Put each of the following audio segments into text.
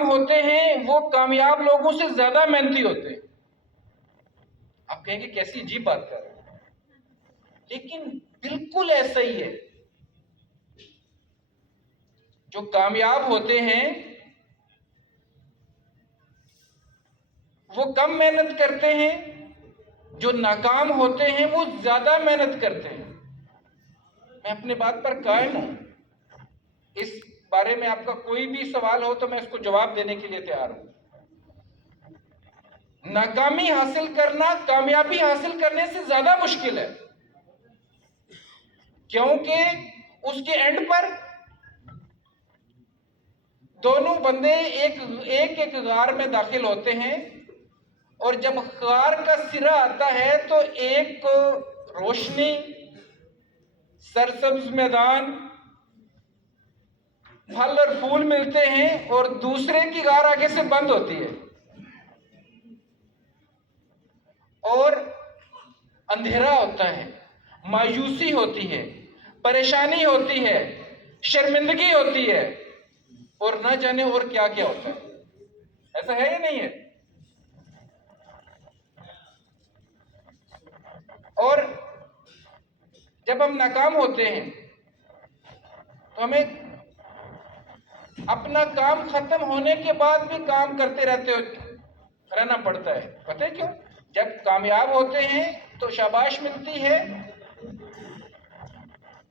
ناکام ہوتے ہیں وہ کامیاب لوگوں سے زیادہ محنتی ہوتے ہیں۔ آپ کہیں گے کیسی عجیب بات کر رہے ہیں، لیکن بالکل ایسا ہی ہے۔ جو کامیاب ہوتے ہیں وہ کم محنت کرتے ہیں، جو ناکام ہوتے ہیں وہ زیادہ محنت کرتے ہیں۔ میں اپنے بات پر قائم ہوں، اس بارے میں آپ کا کوئی بھی سوال ہو تو میں اس کو جواب دینے کے لیے تیار ہوں۔ ناکامی حاصل کرنا کامیابی حاصل کرنے سے زیادہ مشکل ہے، کیونکہ اس کے اینڈ پر دونوں بندے ایک غار میں داخل ہوتے ہیں، اور جب غار کا سرا آتا ہے تو ایک کو روشنی، سرسبز میدان، پھل اور پھول ملتے ہیں، اور دوسرے کی غار آگے سے بند ہوتی ہے اور اندھیرا ہوتا ہے، مایوسی ہوتی ہے، پریشانی ہوتی ہے، شرمندگی ہوتی ہے، اور نہ جانے اور کیا کیا ہوتا ہے۔ ایسا ہے یا نہیں ہے؟ اور جب ہم ناکام ہوتے ہیں تو ہمیں اپنا کام ختم ہونے کے بعد بھی کام کرتے رہنا پڑتا ہے۔ پتہ ہے کیوں؟ جب کامیاب ہوتے ہیں تو شاباش ملتی ہے،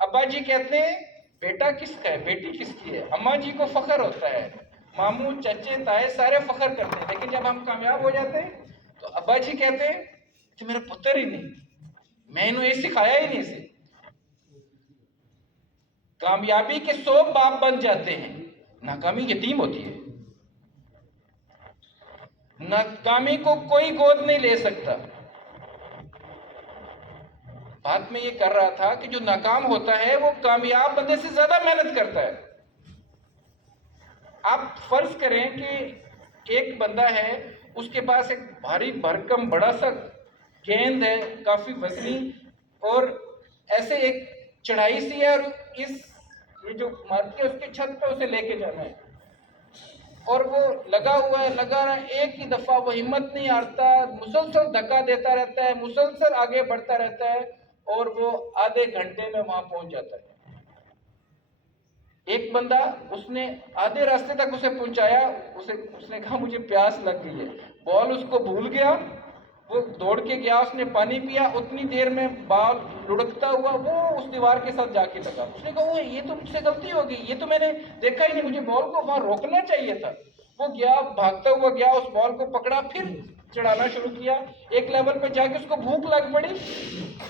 ابا جی کہتے ہیں بیٹا کس کا ہے، بیٹی کس کی ہے، اماں جی کو فخر ہوتا ہے، ماموں چچے تائے سارے فخر کرتے ہیں۔ لیکن جب ہم کامیاب ہو جاتے ہیں تو ابا جی کہتے ہیں کہ میرا پتر ہی نہیں، میں انہوں یہ سکھایا ہی نہیں سے۔ کامیابی کے 100 باپ بن جاتے ہیں، ناکامی یتیم ہوتی ہے۔ ناکامی کو کوئی گود نہیں لے سکتا۔ بات میں یہ کر رہا تھا کہ جو ناکام ہوتا ہے وہ کامیاب بندے سے زیادہ محنت کرتا ہے۔ آپ فرض کریں کہ ایک بندہ ہے، اس کے پاس ایک بھاری بھرکم بڑا سا گیند ہے، کافی وزنی، اور ایسے ایک چڑھائی سی ہے، اور یہ جو مارکی ہے اس کی چھت پہ اسے لے کے جانا ہے، اور وہ لگا ہوا ہے، لگا رہا ہے، ایک ہی دفعہ وہ ہمت نہیں ہارتا، مسلسل دھکا دیتا رہتا ہے، مسلسل آگے بڑھتا رہتا ہے، اور وہ آدھے گھنٹے میں وہاں پہنچ جاتا ہے۔ ایک بندہ، اس نے آدھے راستے تک اسے پہنچایا، اس نے کہا مجھے پیاس لگ گئی ہے، بال اس کو بھول گیا، وہ دوڑ کے گیا، اس نے پانی پیا، اتنی دیر میں بال لڑکتا ہوا وہ اس دیوار کے ساتھ جا کے لگا۔ اس نے کہا یہ تو مجھ سے غلطی ہو گئی، یہ تو میں نے دیکھا ہی نہیں، مجھے بال کو وہاں روکنا چاہیے تھا۔ وہ گیا، بھاگتا ہوا گیا، اس بال کو پکڑا، پھر چڑھانا شروع کیا۔ ایک لیول پہ جا کے اس کو بھوک لگ پڑی،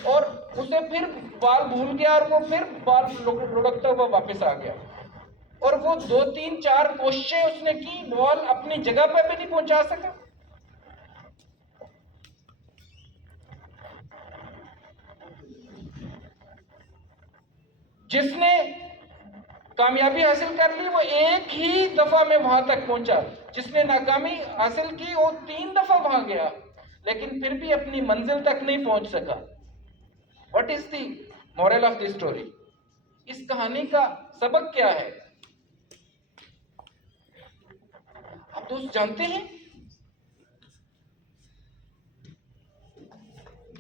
اور اسے پھر بال بھول گیا، اور وہ پھر بال لڑکتا ہوا واپس آ گیا، اور وہ 2 3 4 کوششیں اس نے کی، بال اپنی جگہ پہ بھی نہیں پہنچا سکا۔ جس نے کامیابی حاصل کر لی وہ ایک ہی دفعہ میں وہاں تک پہنچا، جس نے ناکامی حاصل کی وہ 3 دفعہ وہاں گیا، لیکن پھر بھی اپنی منزل تک نہیں پہنچ سکا۔ What is the moral of the story? اس کہانی کا سبق کیا ہے؟ آپ دوست جانتے ہیں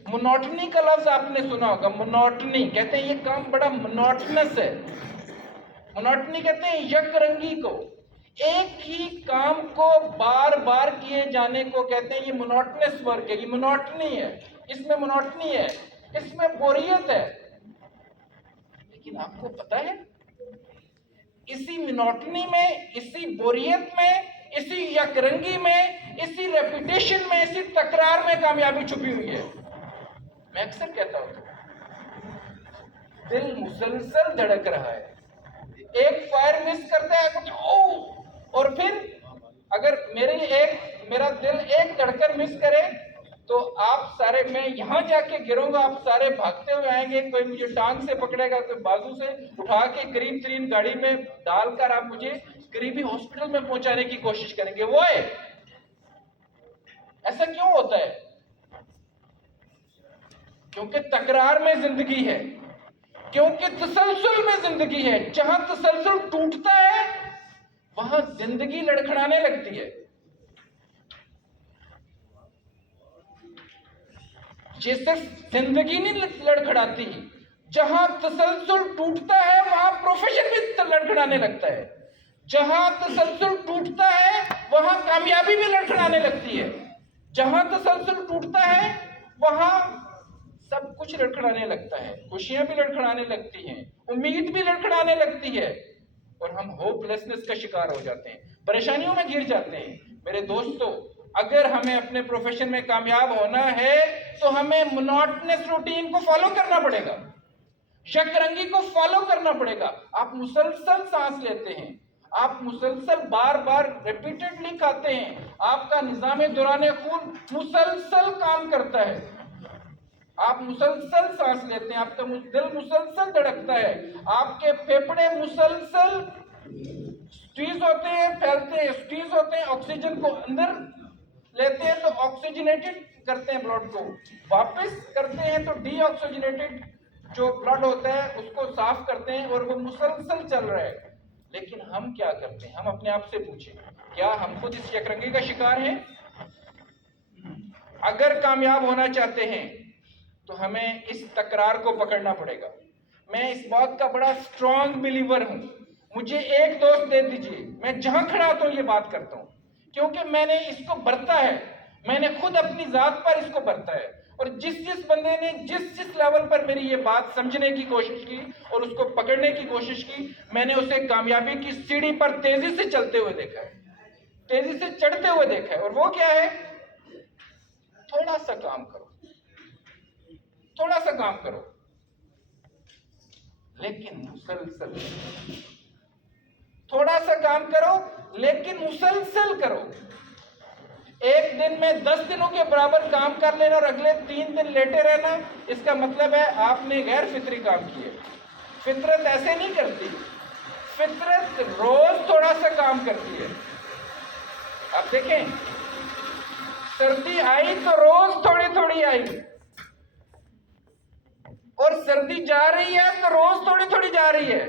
مونوٹنی کا لفظ آپ نے سنا ہوگا۔ مونوٹنی کہتے ہیں یہ کام بڑا مونوٹنس ہے۔ مونوٹنی کہتے ہیں یک رنگی کو، ایک ہی کام کو بار بار کیے جانے کو کہتے ہیں یہ مونوٹنس ورک ہے، یہ مونوٹنی ہے، اس میں مونوٹنی ہے، اس میں بوریت ہے۔ لیکن آپ کو پتا ہے اسی مونوٹنی میں، اسی بوریت میں، اسی یک رنگی میں، اسی ریپیٹیشن میں، اسی تکرار میں کامیابی چھپی ہوئی ہے۔ میں اکثر کہتا ہوں دل مسلسل دھڑک رہا ہے، ایک فائر مس کرتا ہے کچھ اور پھر اگر میرا دل ایک دھڑکن مس کرے تو آپ سارے، میں یہاں جا کے گروں گا، آپ سارے بھاگتے ہوئے آئیں گے، کوئی مجھے ٹانگ سے پکڑے گا، کوئی بازو سے اٹھا کے قریب ترین گاڑی میں ڈال کر آپ مجھے قریبی ہاسپٹل میں پہنچانے کی کوشش کریں گے۔ وہ ہے ایسا کیوں ہوتا ہے؟ کیونکہ تکرار میں زندگی ہے، کیونکہ تسلسل میں زندگی ہے۔ جہاں تسلسل ٹوٹتا ہے वहां जिंदगी लड़खड़ाने लगती है। जैसे जिंदगी नहीं लड़खड़ाती, जहां तसलसल टूटता है वहां प्रोफेशन भी लड़खड़ाने लगता है। जहां तसलसल टूटता है वहां कामयाबी भी लड़खड़ाने लगती है। जहां तसलसल टूटता है वहां सब कुछ लड़खड़ाने लगता है। खुशियां भी लड़खड़ाने लगती हैं, उम्मीद भी लड़खड़ाने लगती है, और हम होपलेसनेस का शिकार हो जाते हैं, परेशानियों में घिर जाते हैं। मेरे दोस्तों, अगर हमें अपने प्रोफेशन में कामयाब होना है तो हमें मोनोटोनस रूटीन को फॉलो करना पड़ेगा, शकरंगी को फॉलो करना पड़ेगा। आप मुसलसल सांस लेते हैं, आप मुसलसल बार बार रिपीटेडली खाते हैं, आपका निजाम दौरान खून मुसलसल काम करता है, आप मुसलसल सांस लेते हैं, आपका दिल मुसलसल धड़कता है, आपके फेफड़े मुसलसल स्क्वीज होते हैं, फैलते हैं, स्क्वीज होते हैं, ऑक्सीजन को अंदर लेते हैं तो ऑक्सीजनेटेड करते हैं, ब्लड को वापस करते हैं तो डीऑक्सीजनेटेड जो ब्लड होता है उसको साफ करते हैं, और वो मुसलसल चल रहा है। लेकिन हम क्या करते हैं? हम अपने आप से पूछें, क्या हम खुद इस शकरंगी का शिकार हैं? अगर कामयाब होना चाहते हैं तो हमें इस तकरार को पकड़ना पड़ेगा। मैं इस बात का बड़ा स्ट्रांग बिलीवर हूं, मुझे एक दोस्त दे दीजिए, मैं जहां खड़ा होता हूं ये बात करता हूं, क्योंकि मैंने इसको बरता है, मैंने खुद अपनी जात पर इसको बरता है। और जिस बंदे ने जिस लेवल पर मेरी ये बात समझने की कोशिश की और उसको पकड़ने की कोशिश की, मैंने उसे कामयाबी की सीढ़ी पर तेजी से चलते हुए देखा है, तेजी से चढ़ते हुए देखा है। और वो क्या है? थोड़ा सा काम करो, थोड़ा सा काम करो, लेकिन मुसलसल, थोड़ा सा काम करो लेकिन मुसलसल करो। एक दिन में 10 दिनों के बराबर काम कर लेना और अगले 3 दिन लेटे रहना, इसका मतलब है आपने गैर फितरी काम किए। फितरत ऐसे नहीं करती, फितरत रोज थोड़ा सा काम करती है। आप देखें, सर्दी आई तो रोज थोड़ी थोड़ी आई, और सर्दी जा रही है तो रोज थोड़ी थोड़ी जा रही है।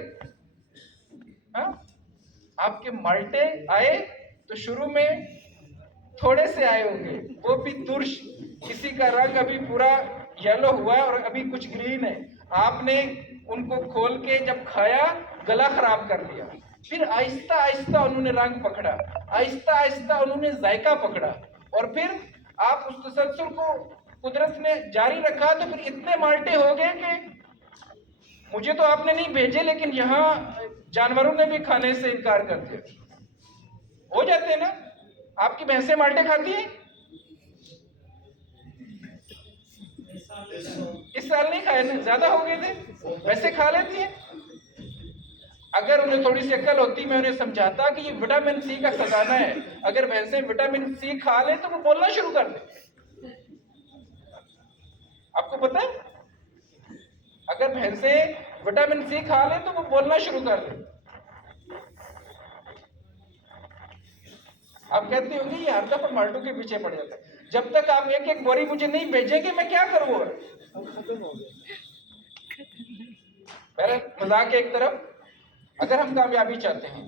हा? आपके माल्टे आए तो शुरू में थोड़े से आए होंगे, वो भी तुर्श, किसी का रंग अभी पूरा येलो हुआ है और अभी कुछ ग्रीन है। आपने उनको खोल के जब खाया गला खराब कर लिया, फिर आहिस्ता आहिस्ता उन्होंने रंग पकड़ा, आहिस्ता आहिस्ता उन्होंने जायका पकड़ा, और फिर आप उस तसलसल को कुदरत ने जारी रखा तो फिर इतने माल्टे हो गए कि मुझे तो आपने नहीं भेजे, लेकिन यहाँ जानवरों ने भी खाने से इनकार कर दिया। हो जाते हैं ना? आपकी भैंसें माल्टे खाती हैं? इस साल नहीं खाए ना, ज्यादा हो गए थे, वैसे खा लेती हैं। अगर उन्हें थोड़ी सी अक्ल होती, मैं उन्हें समझाता कि ये विटामिन सी का खजाना है, अगर भैंसें विटामिन सी खा ले तो वो बोलना शुरू कर दे। आपको पता है, अगर भैंसें विटामिन सी खा ले तो वो बोलना शुरू कर दे। आप कहते होंगे ये हर दफा माल्टू के पीछे पड़ जाता है। जब तक आप एक एक बोरी मुझे नहीं भेजेंगे मैं क्या करूंगा? पहले मजाक एक तरफ, अगर हम कामयाबी चाहते हैं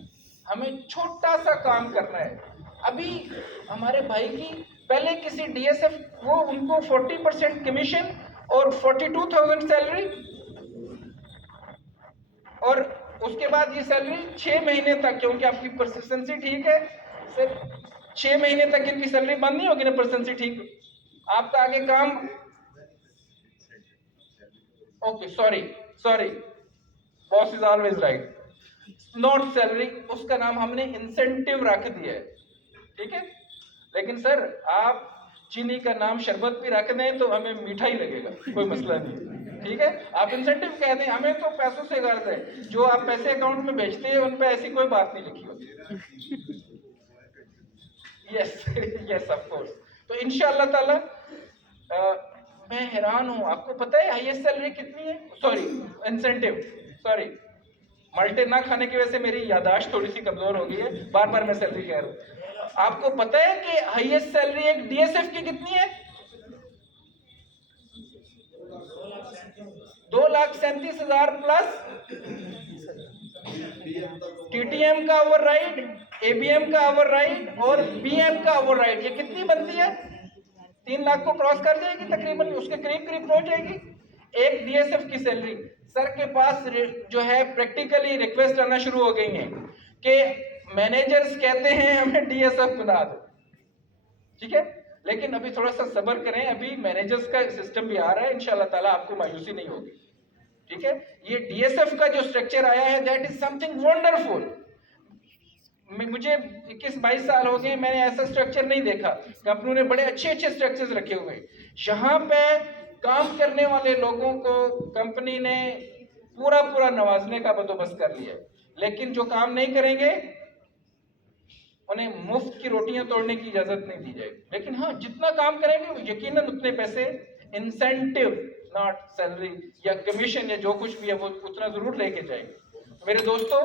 हमें छोटा सा काम करना है। अभी हमारे भाई की पहले किसी डीएसएफ, वो उनको 40% कमीशन और 42,000 सैलरी, और उसके बाद ये सैलरी 6 महीने तक, क्योंकि आपकी परसिस्टेंसी ठीक है सर, 6 महीने तक इनकी सैलरी बंद नहीं होगी ना, परसिस्टेंसी ठीक, आपका आगे काम, okay sorry boss is always right, not salary, उसका नाम हमने इंसेंटिव रख दिया है, ठीक है। लेकिन सर आप चीनी का नाम शरबत भी रख दें तो हमें मीठा ही लगेगा, कोई मसला नहीं, ठीक है। आप इंसेंटिव कह दें, हमें तो पैसों से गर्ज है, जो आप पैसे अकाउंट में भेजते हैं उन पे ऐसी कोई बात नहीं लिखी होती। Yes of course. तो इंशाअल्लाह ताला मैं हैरान हूं, आपको पता है हाईएस्ट सैलरी कितनी है? सॉरी इंसेंटिव, सॉरी, मल्टे ना खाने की वजह से मेरी याददाश्त थोड़ी सी कमजोर हो गई है, बार बार मैं सैलरी कह रहा हूं। आपको पता है कि हाईएस्ट सैलरी एक डीएसएफ की कितनी है? 2,37,000 प्लस TTM का ओवर राइड, ABM का ओवर राइड और BM का ओवर राइड, ये कितनी बनती है? 3 लाख को क्रॉस कर जाएगी तकरीबन, उसके करीब करीब पहुंच जाएगी। एक DSF की सैलरी, सर के पास जो है प्रैक्टिकली रिक्वेस्ट आना शुरू हो गई है कि मैनेजर्स कहते हैं हमें DSF बना दो, ठीक है, लेकिन अभी थोड़ा सा सब्र करें, अभी मैनेजर्स का सिस्टम भी आ रहा है, इंशाल्लाह ताला आपको मायूसी नहीं होगी, ठीक है। ये DSF का जो स्ट्रक्चर आया है, दैट इज समथिंग वंडरफुल। मुझे 21-22 साल हो गए, मैंने ऐसा स्ट्रक्चर नहीं देखा। कंपनियों ने बड़े अच्छे अच्छे स्ट्रक्चर्स रखे हुए हैं। यहाँ पे काम करने वाले लोगों को कंपनी ने पूरा पूरा नवाजने का बंदोबस्त कर लिया है, लेकिन जो काम नहीं करेंगे उन्हें मुफ्त की रोटियां तोड़ने की इजाजत नहीं दी जाएगी। लेकिन हाँ, जितना काम करेंगे यकीनन उतने पैसे इंसेंटिव, नॉट सैलरी या कमीशन या जो कुछ भी है, वो उतना जरूर लेके जाएंगे। मेरे दोस्तों,